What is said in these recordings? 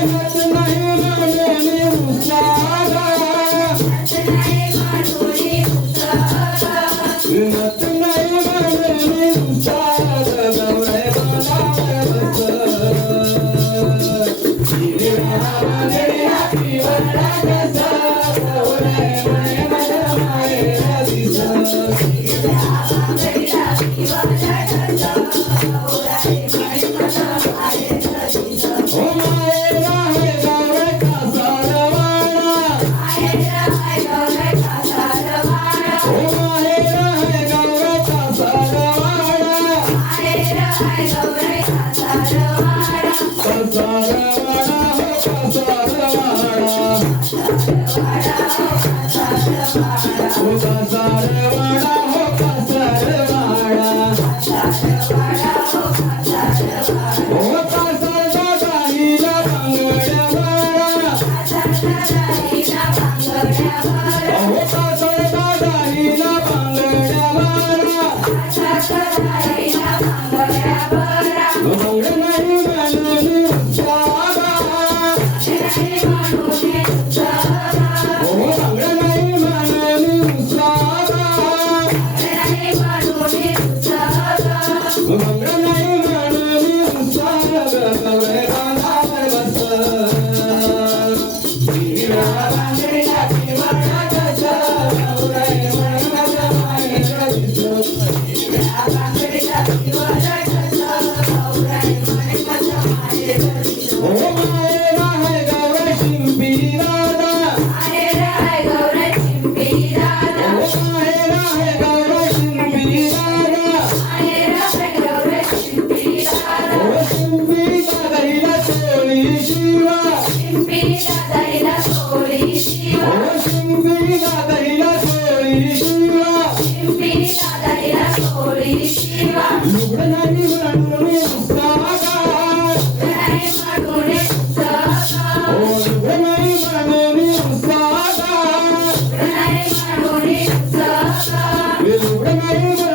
येत With us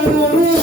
Thank you.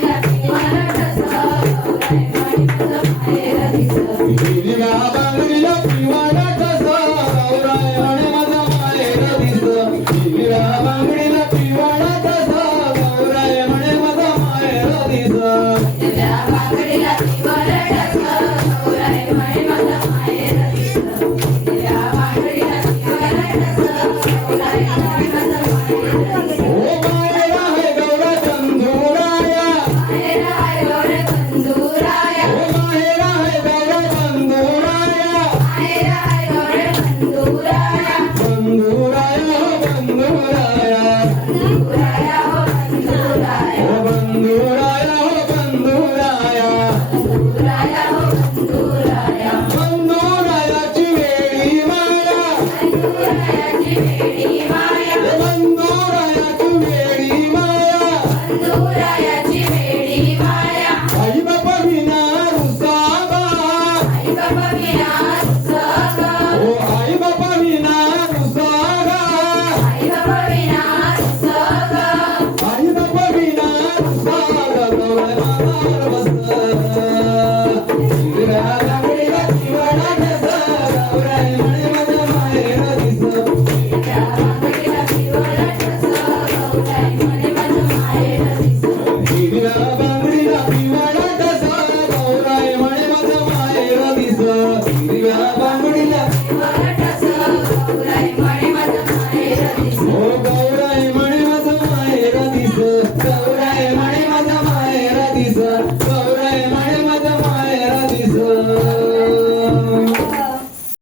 Yes.